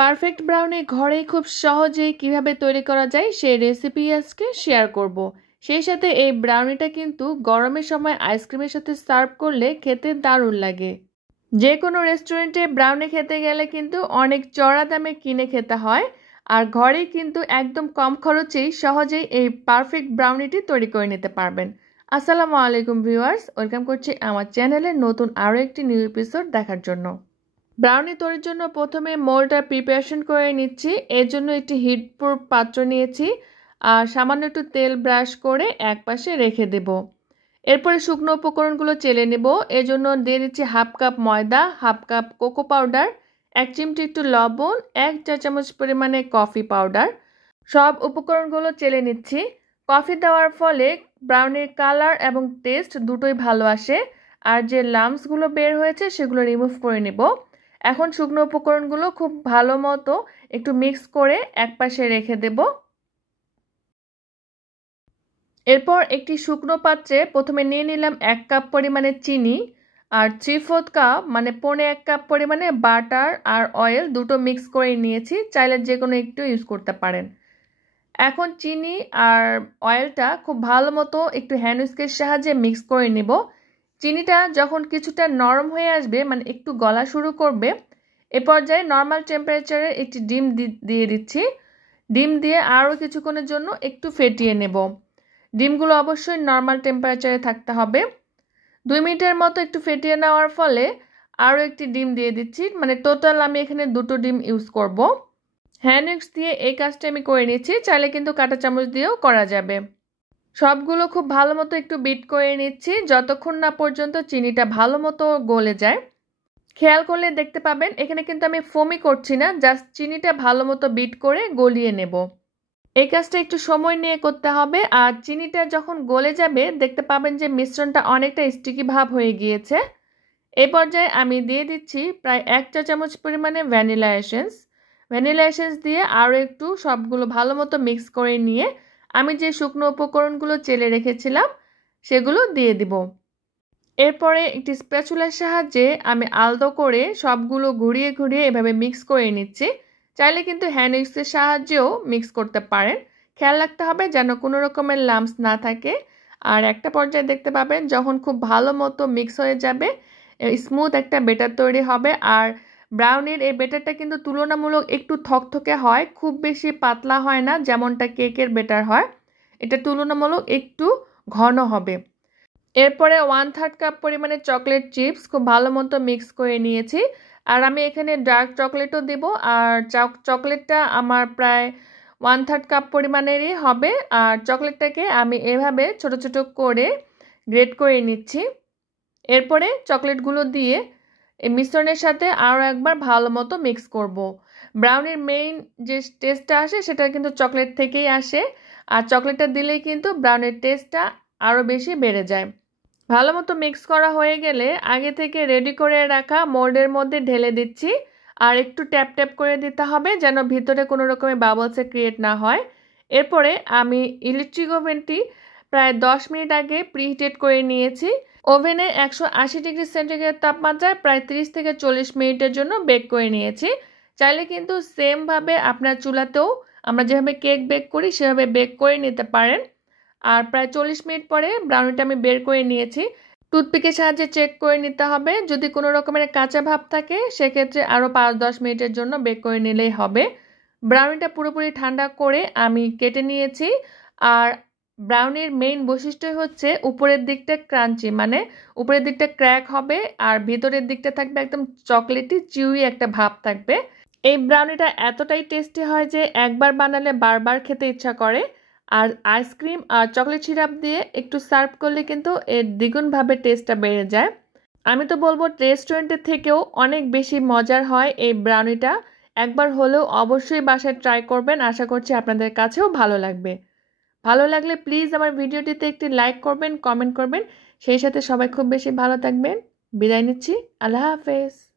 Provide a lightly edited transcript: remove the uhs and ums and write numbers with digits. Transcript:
Perfect brownie ঘরে খুব সহজেই কিভাবে তৈরি করা যায় সেই রেসিপি আজকে শেয়ার করব। সেই সাথে এই ব্রাউনিটা কিন্তু গরমের সময় আইসক্রিমের সাথে সার্ভ করলে খেতে দারুণ লাগে। যে কোনো রেস্টুরেন্টে ব্রাউনি খেতে গেলে কিন্তু অনেক চড়া দামে কিনে খেতে হয়, আর ঘরেই কিন্তু একদম কম খরচেই সহজেই এই পারফেক্ট ব্রাউনিটি তৈরি করে নিতে পারবেন। আসসালামু আলাইকুম ভিউয়ার্স, ওয়েলকাম করছি আমার চ্যানেলে নতুন আরও একটি নিউ এপিসোড দেখার জন্য। ব্রাউনি তৈরির জন্য প্রথমে মোল্ডটা প্রিপারেশন করে নিচ্ছি। এর জন্য একটি হিটপ্রুফ পাত্র নিয়েছি আর সামান্য একটু তেল ব্রাশ করে এক পাশে রেখে দেব। এরপরে শুকনো উপকরণগুলো চেলে নেব। এর জন্য দিয়ে দিচ্ছি হাফ কাপ ময়দা, হাফ কাপ কোকো পাউডার, 1 চিমটি একটু লবণ, 1 চা চামচ পরিমাণে কফি পাউডার। সব উপকরণগুলো চেলে নিচ্ছি। কফি দেওয়ার ফলে ব্রাউনির কালার এবং টেস্ট দুটোই ভালো আসে, আর যে লাম্পসগুলো বের হয়েছে সেগুলো রিমুভ করে নেব। এখন শুকনো উপকরণগুলো খুব ভালো মতো একটু মিক্স করে একপাশে রেখে দেব। এরপর একটি শুকনো পাত্রে প্রথমে নিয়ে নিলাম 1 কাপ পরিমাণে চিনি আর 3/4 কাপ মানে 1.25 কাপ পরিমাণে বাটার আর অয়েল দুটো মিক্স করে নিয়েছি। চাইলে যে কোনো একটু ইউজ করতে পারেন। এখন চিনি আর অয়েলটা খুব ভালো মতো একটু হ্যান্ড উইস্কের সাহায্যে মিক্স করে নেব। চিনিটা যখন কিছুটা নরম হয়ে আসবে, মানে একটু গলা শুরু করবে, এ পর্যায়ে নর্মাল টেম্পারেচারে একটি ডিম দিয়ে দিচ্ছি। ডিম দিয়ে আরও কিছুক্ষণের জন্য একটু ফেটিয়ে নেব। ডিমগুলো অবশ্যই নর্মাল টেম্পারেচারে থাকতে হবে। 2 মিনিটের মতো একটু ফেটিয়ে নেওয়ার ফলে আরও একটি ডিম দিয়ে দিচ্ছি, মানে টোটাল আমি এখানে 2টো ডিম ইউজ করব। হ্যান্ড উইস্ক দিয়ে এই কাজটা আমি করে নিচ্ছি, চাইলে কিন্তু কাঁটা চামচ দিয়েও করা যাবে। সবগুলো খুব ভালো মতো একটু বিট করে নিচ্ছি যতক্ষণ না পর্যন্ত চিনিটা ভালো মতো গলে যায়। খেয়াল করলে দেখতে পাবেন এখানে কিন্তু আমি ফোমই করছি না, জাস্ট চিনিটা ভালো মতো বিট করে গলিয়ে নেব। এই কাজটা একটু সময় নিয়ে করতে হবে, আর চিনিটা যখন গলে যাবে দেখতে পাবেন যে মিশ্রণটা অনেকটা স্টিকি ভাব হয়ে গিয়েছে। এই পর্যায়ে আমি দিয়ে দিচ্ছি প্রায় 1 চা চামচ পরিমাণে ভ্যানিলা এসেন্স। ভ্যানিলা এসেন্স দিয়ে আরও একটু সবগুলো ভালো মতো মিক্স করে নিয়ে আমি যে শুকনো উপকরণগুলো চেলে রেখেছিলাম সেগুলো দিয়ে দিব। এরপরে একটি স্প্যাচুলার সাহায্যে আমি আলতো করে সবগুলো ঘুরিয়ে ঘুরিয়ে এভাবে মিক্স করে নিচ্ছি। চাইলে কিন্তু হ্যান্ড উইস্কের সাহায্যেও মিক্স করতে পারেন। খেয়াল রাখতে হবে যেন কোনো রকমের লাম্পস না থাকে। আর একটা পর্যায়ে দেখতে পাবেন যখন খুব ভালো মতো মিক্স হয়ে যাবে, স্মুথ একটা বেটার তৈরি হবে। আর ব্রাউনির এই বেটারটা কিন্তু তুলনামূলক একটু থকথকে হয়, খুব বেশি পাতলা হয় না যেমনটা কেকের বেটার হয়। এটা তুলনামূলক একটু ঘন হবে। এরপরে 1/3 কাপ পরিমাণে চকলেট চিপস খুব ভালো মতো মিক্স করে নিয়েছি। আর আমি এখানে ডার্ক চকলেটও দেব। আর চকলেটটা আমার প্রায় 1/3 কাপ পরিমাণেরই হবে। আর চকলেটটাকে আমি এভাবে ছোট ছোট করে গ্রেট করে নিচ্ছি। এরপরে চকলেটগুলো দিয়ে এই মিশ্রণের সাথে আরও একবার ভালো মতো মিক্স করব। ব্রাউনির মেইন যে টেস্টটা আসে সেটা কিন্তু চকলেট থেকেই আসে, আর চকলেটটা দিলেই কিন্তু ব্রাউনির টেস্টটা আরও বেশি বেড়ে যায়। ভালো মতো মিক্স করা হয়ে গেলে আগে থেকে রেডি করে রাখা মোল্ডের মধ্যে ঢেলে দিচ্ছি। আর একটু ট্যাপ ট্যাপ করে দিতে হবে যেন ভিতরে কোনো রকমের বাবলসে ক্রিয়েট না হয়। এরপরে আমি ইলেকট্রিক ওভেনটি প্রায় 10 মিনিট আগে প্রিহিটেড করে নিয়েছি। ওভেনে 180 ডিগ্রি সেন্টিগ্রেড তাপমাত্রায় প্রায় 30 থেকে 40 মিনিটের জন্য বেক করে নিয়েছি। চাইলে কিন্তু সেমভাবে আপনার চুলাতেও আমরা যেভাবে কেক বেক করি সেভাবে বেক করে নিতে পারেন। আর প্রায় 40 মিনিট পরে ব্রাউনিটা আমি বের করে নিয়েছি। টুথপিকের সাহায্যে চেক করে নিতে হবে, যদি কোনো রকমের কাঁচা ভাব থাকে সেক্ষেত্রে আরও 5-10 মিনিটের জন্য বেক করে নিলেই হবে। ব্রাউনিটা পুরোপুরি ঠান্ডা করে আমি কেটে নিয়েছি। আর ব্রাউনির মেইন বৈশিষ্ট্য হচ্ছে উপরের দিকটা ক্রাঞ্চি, মানে উপরের দিকটা ক্র্যাক হবে আর ভিতরের দিকটা থাকবে একদম চকলেটি চিউই একটা ভাব থাকবে। এই ব্রাউনিটা এতটাই টেস্টি হয় যে একবার বানালে বারবার খেতে ইচ্ছা করে। আর আইসক্রিম আর চকলেট সিরাপ দিয়ে একটু সার্ভ করলে কিন্তু এর দ্বিগুণভাবে টেস্টটা বেড়ে যায়। আমি তো বলবো রেস্টুরেন্টের থেকেও অনেক বেশি মজার হয় এই ব্রাউনিটা। একবার হলেও অবশ্যই বাসায় ট্রাই করবেন, আশা করছি আপনাদের কাছেও ভালো লাগবে। ভালো লাগলে প্লিজ আমার ভিডিওটিতে একটি লাইক করবেন, কমেন্ট করবেন। সেই সাথে সবাই খুব বেশি ভালো থাকবেন। বিদায় নিচ্ছি। আল্লাহ হাফেজ।